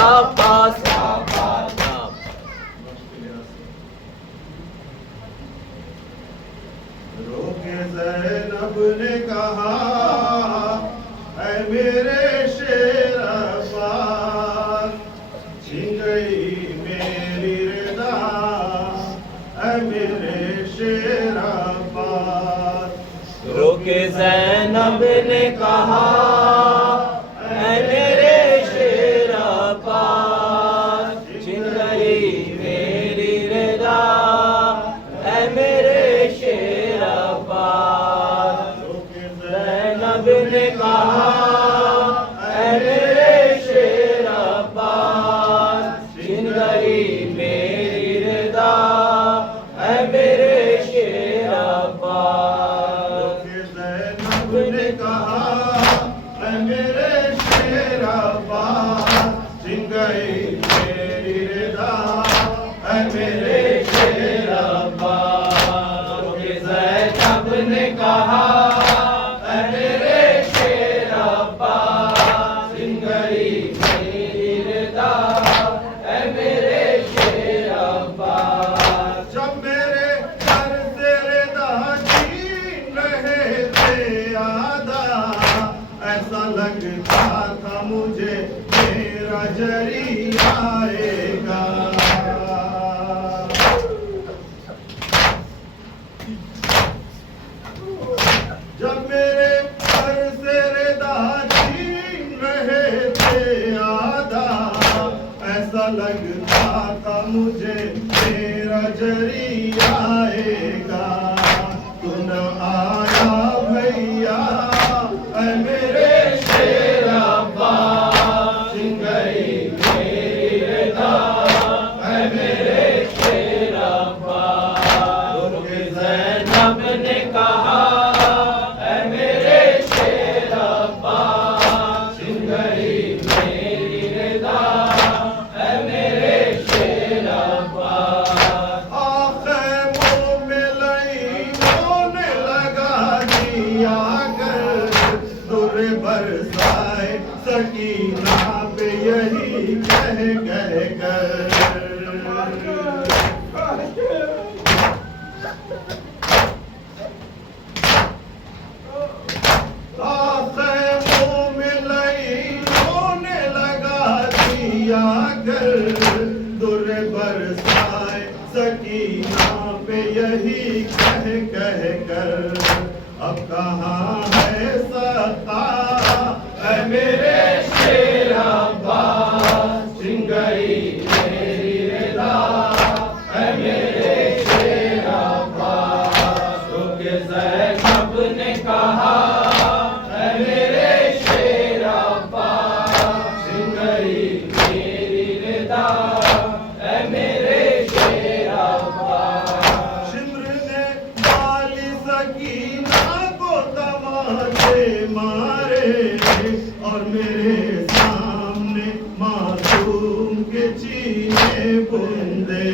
शाबाश। रोके ज़ैनब ने कहा ऐ मेरे शेर अब्बास, छिन गई मेरी रिदा ऐ मेरे शेर अब्बास। रोके ज़ैनब ने कहा ऐ मेरे शेर अब्बास, छिन गई मेरी रिदा ऐ मेरे शेर अब्बास। ज़ैनब ने कहा ऐ मेरे शेर अब्बास, छिन गई मेरी रिदा ऐ मेरे शेर अब्बास। ज़ैनब ने कहा ऐ मेरे शेर अब्बास, छिन गई मेरी रिदा ऐ मेरे शेर अब्बास। ज़ैनब ने कहा ऐ मेरे शेर अब्बास, छिन गई मेरी रिदा ऐ मेरे शेर अब्बास। जब मेरे घर से रिदा छीन रहे थे आदा, ऐसा लगता था मुझे मेरा जरी आएगा। जब मेरे घर से रिदा छीन रहे थे आदा, ऐसा लगता था मुझे मेरा जरी आएगा। तू न आया भैया ऐ मेरे शेर अब्बास, छिन गई मेरी रिदा ऐ मेरे शेर अब्बास। ज़ैनब ने कहा ऐ मेरे शेर अब्बास, छिन गई मेरी रिदा ऐ मेरे शेर अब्बास। आख़िर में लईनों ने लगा दिया कर, दुर बरसाए सकीना पे यही कह कर। आख़िर में लईनों ने लगा दिया कर, दुर बरसाए सकीना पे यही कह कर। अब कहाँ है सत्ता ऐ मेरे शेर अब्बास, छिन गई मेरी रिदा ऐ मेरे शेर अब्बास। रोके ज़ैनब ने कहा ऐ मेरे शेर अब्बास, छिन गई मेरी रिदा ऐ मेरे शेर अब्बास। शिम्र ने वाली सकीना को तमाचे मारे, और मेरे सामने मासूम के चीने बूंदे।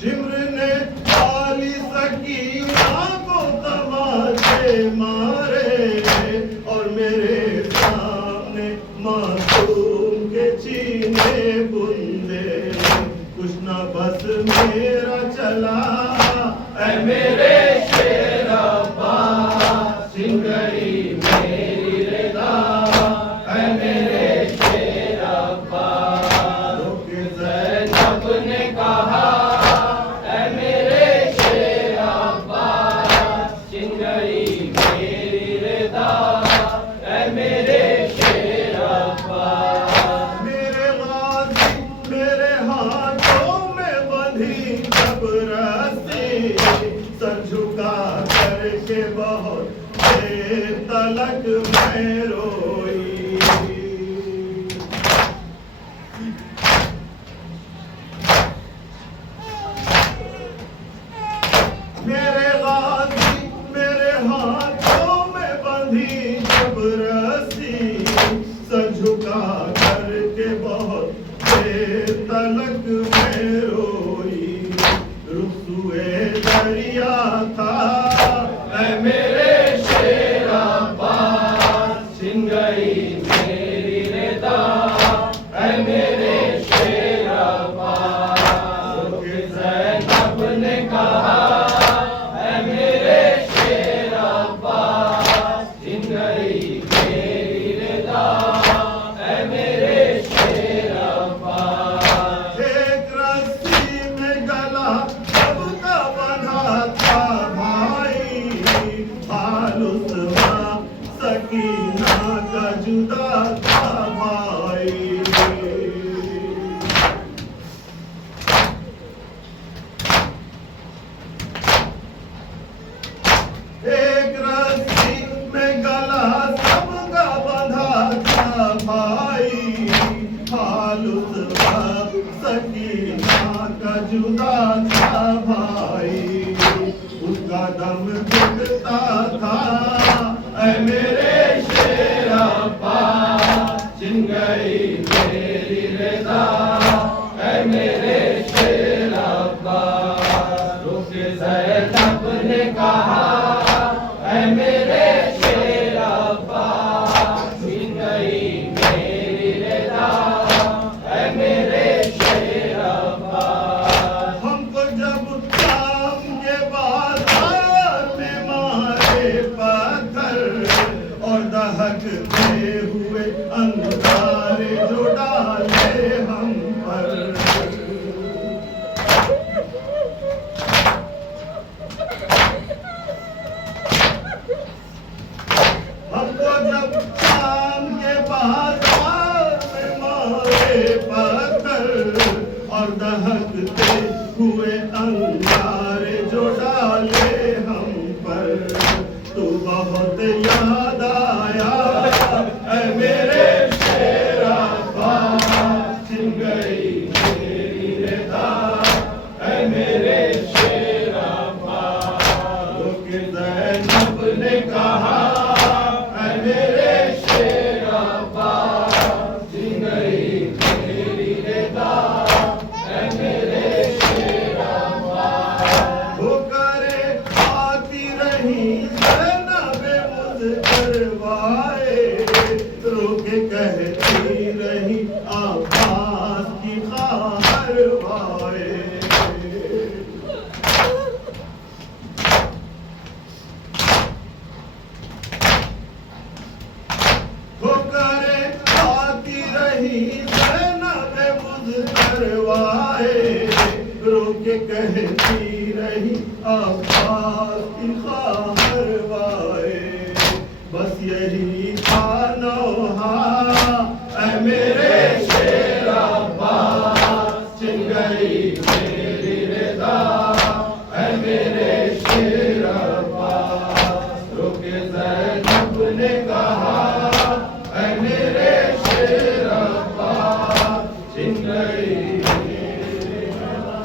शिम्र ने वाली सकीना को तमाचे मारे, और मेरे सामने मासूम के चीने बूंदे। कुछ न बस मेरा चला ऐ मेरे शेर अब्बास, छिन गई मेरी रिदा ऐ मेरे शेर अब्बास। रोके ज़ैनब ने कहा ऐ मेरे शेर अब्बास, छिन गई मेरी रिदा ऐ मेरे शेर अब्बास। मेरे गाज़ी मेरे हाथों में बंधी जब रस्सी, सर झुका करके बहुत देर तलक मैं रोई। मेरे गाज़ी मेरे हाथों में बंधी जब रस्सी, सर झुका करके बहुत देर तलक मैं रोई। रुसुए दरिया था जुदा था भाई। एक रस्सी में गला सबका बंधा था भाई, हाल उस वक्त सकीना का जुदा था भाई। उसका दम घुटता था, ऐ मेरे शेर अब्बा, छिन गई मेरी रज़ा, ऐ मेरे शेर अब्बा। रुके ज़ैनब ने कहा, ऐ मेरे शेर अब्बा, छिन गई मेरी रज़ा, ऐ मेरे शेर अब्बा। हमको जब शाम के बाजार में मारे पत्थर और दहकते हुए अंगारे जो डाले हम पर। हमको जब शाम के बाजार में मारे पत्थर और दहकते हुए अंगारे जो डाले हम पर, तू बहुत याद आया, ऐ मेरे शेर अब्बा, छिन गई मेरी रज़ा, ऐ मेरे शेर अब्बा। रुके ज़ैनब ने कहा, ऐ मेरे शेर अब्बा, छिन गई मेरी रज़ा, ऐ मेरे शेर अब्बा। होकरे आती रही ज़ैनबे मुज़फ़रवाए, रोके कहती रही अब्बास की ख़ाहरवाए। होकरे आती रही ज़ैनबे मुज़फ़रवाए, रोके कहती रही अब्बास की ख़ाहरवाए। बस यही था नौहा, ऐ मेरे शेर अब्बा, छिन गई मेरी रज़ा, ऐ मेरे शेर अब्बा। रुके ज़ैनब ने कहा, ऐ मेरे शेर अब्बा, छिन गई मेरी रज़ा।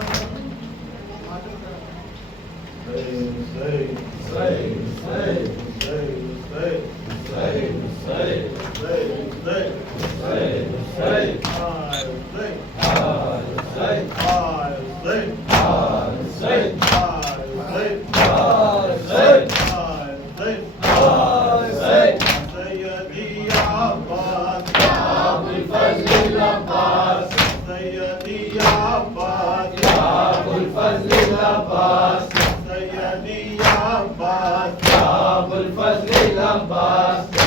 Abbas,